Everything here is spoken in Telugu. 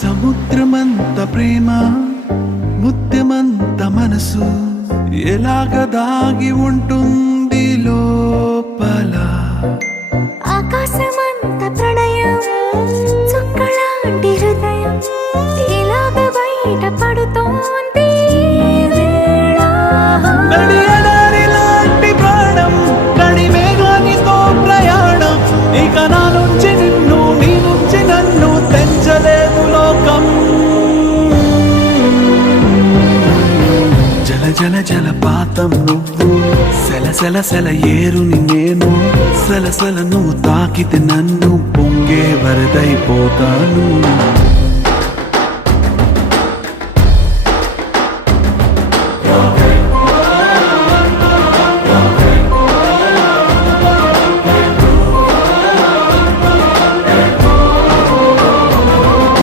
సముద్రమంత ప్రేమ ముత్యమంత మనసు ఎలాగ దాగి ఉంటుంది లోపల. ఆకాశమంత ప్రణయం చుక్కలాంటి హృదయం ఇలాగ బయట పడుతోంది వేళ. నడియడారిలాంటి ప్రాణం నడిమేఘానితో ప్రయాణం ఇక నా నుంచి నిన్ను నీ నుంచి నన్ను తెంచలేదు లోకం. జల జల జలపాతం నువ్వు సెల సెల సెల ఏరుని నేను సలసల నువ్వు తాకితే నన్ను పొంగే వరదైపోతాను.